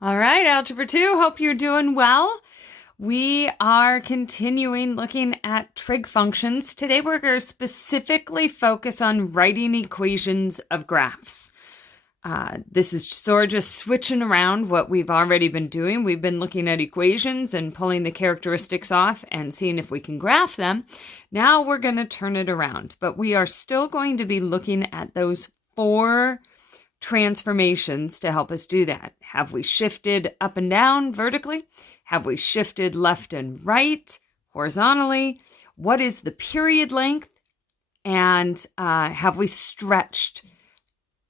All right, Algebra 2, hope you're doing well. We are continuing looking at trig functions. Today we're going to specifically focus on writing equations of graphs. This is sort of just switching around what we've already been doing. We've been looking at equations and pulling the characteristics off and seeing if we can graph them. Now we're going to turn it around, but we are still going to be looking at those four transformations to help us do that. Have we shifted up and down vertically? Have we shifted left and right horizontally? What is the period length? And have we stretched?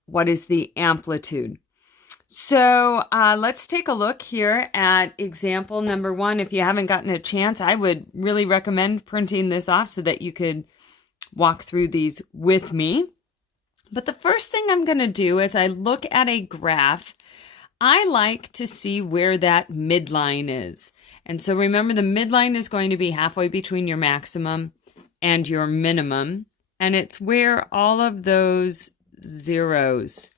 What is the amplitude? So let's take a look here at example number 1. If you haven't gotten a chance, I would really recommend printing this off so that you could walk through these with me. But the first thing I'm going to do as I look at a graph, I like to see where that midline is. And so remember, the midline is going to be halfway between your maximum and your minimum. And it's where all of those zeros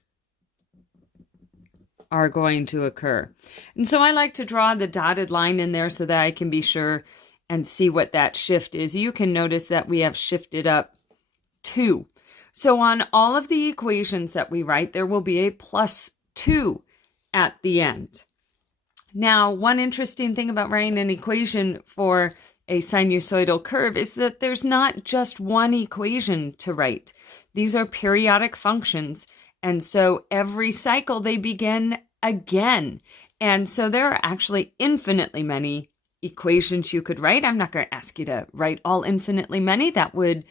are going to occur. And so I like to draw the dotted line in there so that I can be sure and see what that shift is. You can notice that we have shifted up 2. So on all of the equations that we write, there will be a +2 at the end. Now, one interesting thing about writing an equation for a sinusoidal curve is that there's not just one equation to write. These are periodic functions, and so every cycle they begin again. And so there are actually infinitely many equations you could write. I'm not going to ask you to write all infinitely many. That would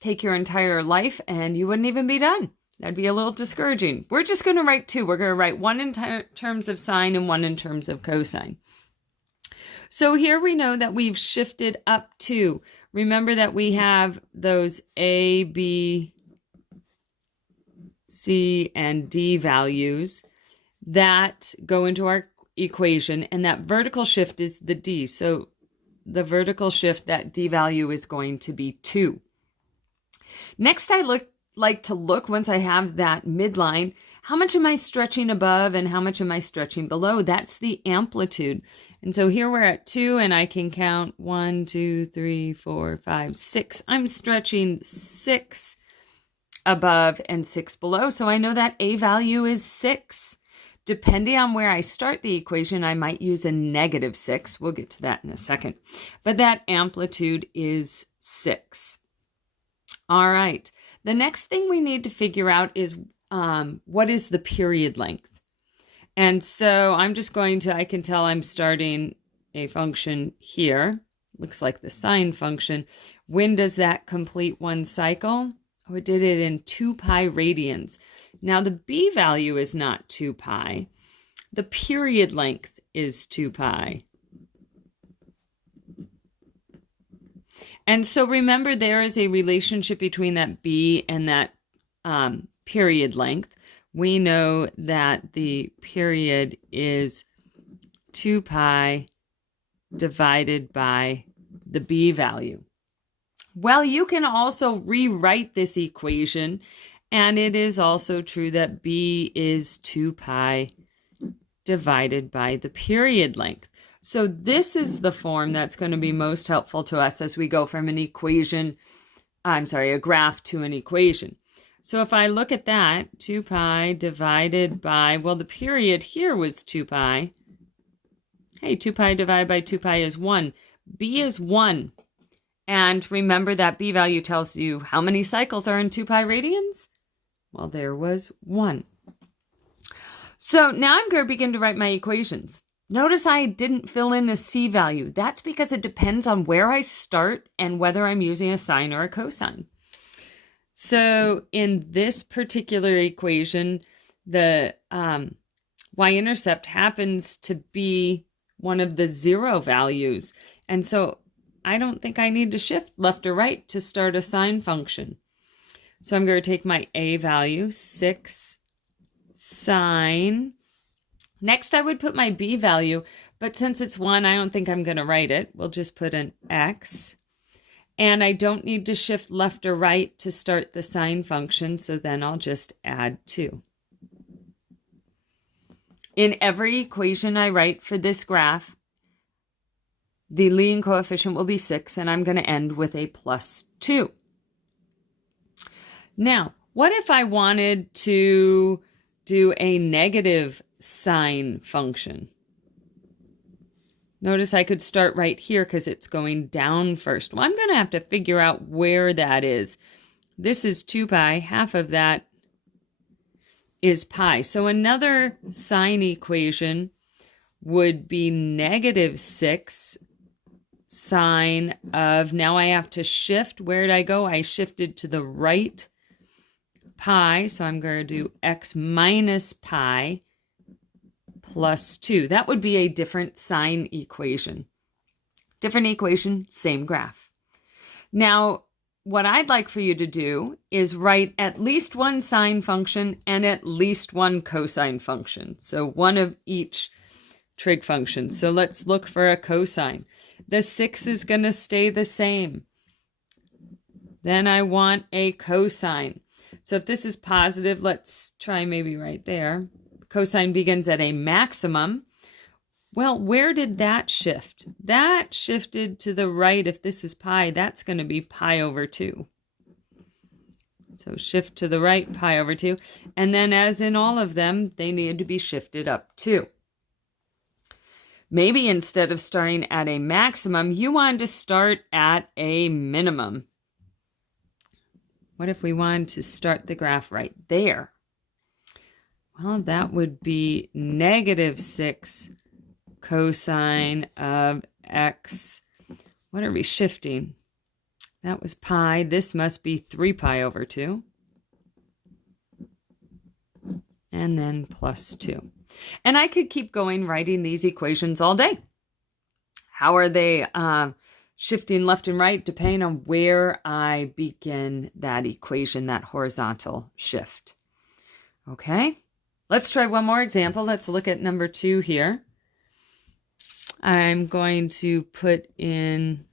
take your entire life and you wouldn't even be done. That'd be a little discouraging. We're just going to write 2. We're going to write one in terms of sine and one in terms of cosine. So here we know that we've shifted up 2. Remember that we have those A, B, C, and D values that go into our equation, and that vertical shift is the D. So the vertical shift, that D value is going to be 2. Next, I like to look, once I have that midline, how much am I stretching above and how much am I stretching below? That's the amplitude. And so here we're at 2, and I can count 1, 2, 3, 4, 5, 6. I'm stretching 6 above and 6 below. So I know that A value is 6. Depending on where I start the equation, I might use a -6. We'll get to that in a second. But that amplitude is 6. All right. The next thing we need to figure out is what is the period length? And so I'm just going to, I can tell I'm starting a function here. Looks like the sine function. When does that complete one cycle? Oh, it did it in 2 pi radians. Now the B value is not 2 pi. The period length is 2 pi. And so remember, there is a relationship between that B and that period length. We know that the period is 2 pi divided by the B value. Well, you can also rewrite this equation, and it is also true that B is 2 pi divided by the period length. So this is the form that's going to be most helpful to us as we go from an equation, a graph to an equation. So if I look at that, 2 pi divided by, well, the period here was 2 pi. Hey, 2 pi divided by 2 pi is 1. B is 1. And remember that B value tells you how many cycles are in 2 pi radians? Well, there was 1. So now I'm going to begin to write my equations. Notice I didn't fill in a C value. That's because it depends on where I start and whether I'm using a sine or a cosine. So in this particular equation, the y-intercept happens to be one of the 0 values. And so I don't think I need to shift left or right to start a sine function. So I'm going to take my A value, 6 sine. Next, I would put my B value, but since it's 1, I don't think I'm going to write it. We'll just put an X. And I don't need to shift left or right to start the sine function, so then I'll just add 2. In every equation I write for this graph, the leading coefficient will be 6, and I'm going to end with a plus 2. Now, what if I wanted to do a negative sine function? Notice I could start right here because it's going down first. Well, I'm going to have to figure out where that is. This is 2 pi. Half of that is pi. So another sine equation would be negative 6 sine of, now I have to shift. Where did I go? I shifted to the right pi. So I'm going to do x minus pi plus 2. That would be a different sine equation. Different equation, same graph. Now, what I'd like for you to do is write at least one sine function and at least one cosine function. So one of each trig function. So let's look for a cosine. The 6 is going to stay the same. Then I want a cosine. So if this is positive, let's try maybe right there. Cosine begins at a maximum. Well, where did that shift? That shifted to the right. If this is pi, that's going to be pi over 2. So shift to the right, pi over 2. And then as in all of them, they needed to be shifted up too. Maybe instead of starting at a maximum, you wanted to start at a minimum. What if we wanted to start the graph right there? Well, that would be negative 6 cosine of x. What are we shifting? That was pi. This must be 3 pi over 2. And then plus 2. And I could keep going writing these equations all day. How are they shifting left and right? Depending on where I begin that equation, that horizontal shift. Okay. Let's try one more example. Let's look at number 2 here. I'm going to put in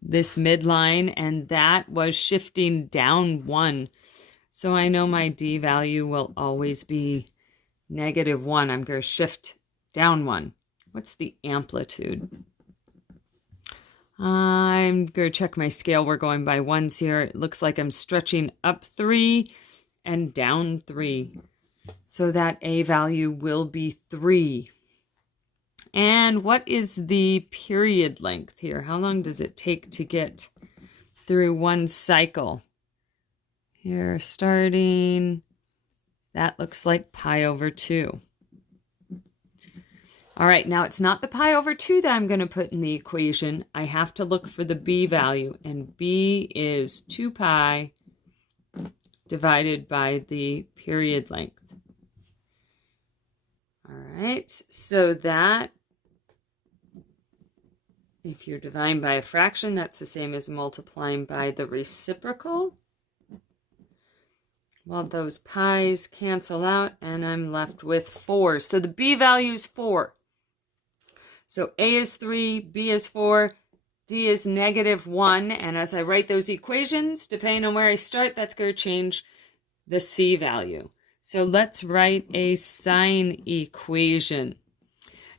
this midline, and that was shifting down 1. So I know my d value will always be negative 1. I'm going to shift down 1. What's the amplitude? I'm going to check my scale. We're going by ones here. It looks like I'm stretching up 3 and down 3. So that a value will be 3. And what is the period length here? How long does it take to get through one cycle? Here, starting, that looks like pi over 2. All right, now it's not the pi over 2 that I'm going to put in the equation. I have to look for the b value, and b is 2 pi divided by the period length. All right, so that, if you're dividing by a fraction, that's the same as multiplying by the reciprocal. Well, those pi's cancel out, and I'm left with 4. So the b value is 4. So a is 3, b is 4, d is negative 1. And as I write those equations, depending on where I start, that's going to change the c value. So let's write a sine equation.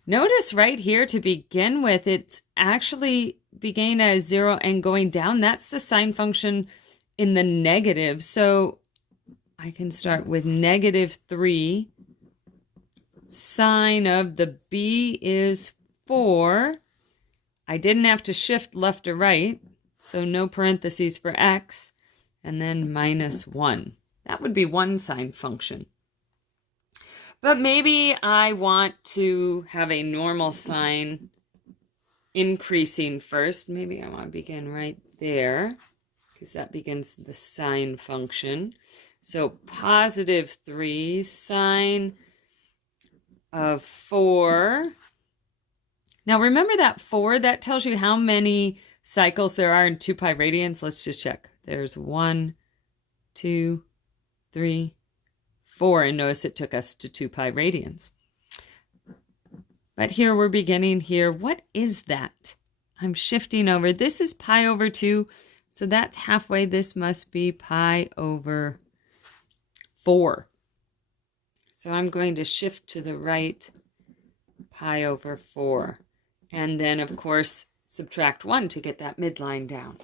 Notice right here to begin with, it's actually beginning at 0 and going down. That's the sine function in the negative. So I can start with negative 3. Sine of the b is 4. I didn't have to shift left or right, so no parentheses for x. And then minus 1. That would be one sine function. But maybe I want to have a normal sine increasing first. Maybe I want to begin right there, because that begins the sine function. So positive 3 sine of 4. Now remember that 4, that tells you how many cycles there are in 2 pi radians. Let's just check. There's 1, 2, 3, 4. And notice it took us to 2 pi radians. But here we're beginning here. What is that? I'm shifting over. This is pi over 2. So that's halfway. This must be pi over 4. So I'm going to shift to the right pi over 4. And then, of course, subtract 1 to get that midline down.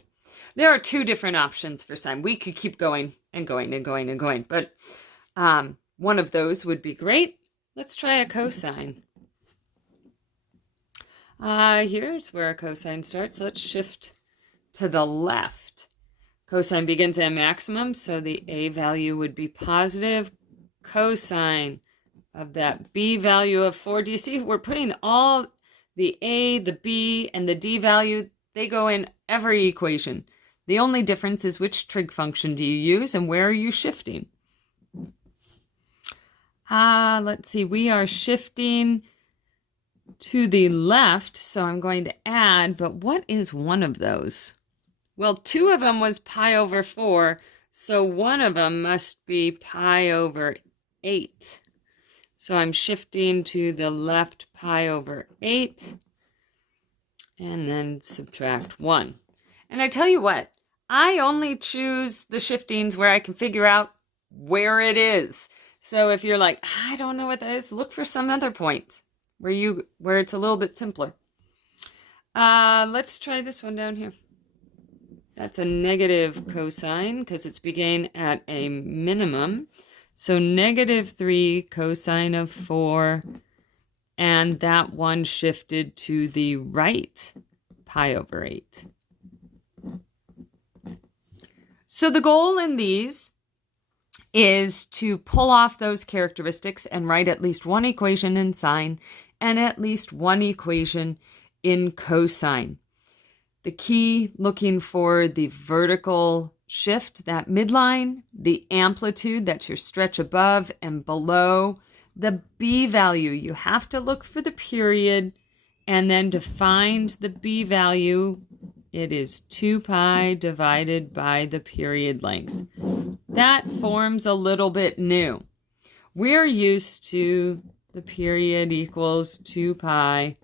There are two different options for sine. We could keep going and going and going and going, but one of those would be great. Let's try a cosine. Here's where a cosine starts. Let's shift to the left. Cosine begins at maximum, so the a value would be positive. Cosine of that b value of 4. Do you see we're putting all the a, the b, and the d value, they go in every equation. The only difference is which trig function do you use and where are you shifting? Let's see, we are shifting to the left, so I'm going to add, but what is one of those? Well, 2 of them was pi over 4, so one of them must be pi over 8. So I'm shifting to the left pi over 8, and then subtract 1. And I tell you what, I only choose the shiftings where I can figure out where it is. So if you're like, I don't know what that is, look for some other point where it's a little bit simpler. Let's try this one down here. That's a negative cosine because it's beginning at a minimum. So -3 cosine of 4, and that one shifted to the right pi over 8. So the goal in these is to pull off those characteristics and write at least one equation in sine and at least one equation in cosine. The key, looking for the vertical shift, that midline, the amplitude, that's your stretch above and below, the b value. You have to look for the period, and then to find the b value, it is 2 pi divided by the period length. That form's a little bit new. We're used to the period equals 2 pi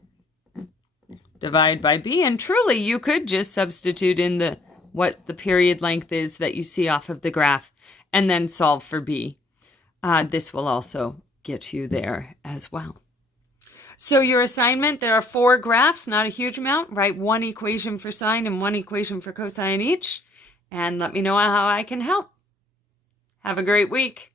divided by b, and truly you could just substitute in what the period length is that you see off of the graph and then solve for b. This will also get you there as well. So your assignment, there are 4 graphs, not a huge amount. Write one equation for sine and one equation for cosine each, and let me know how I can help. Have a great week.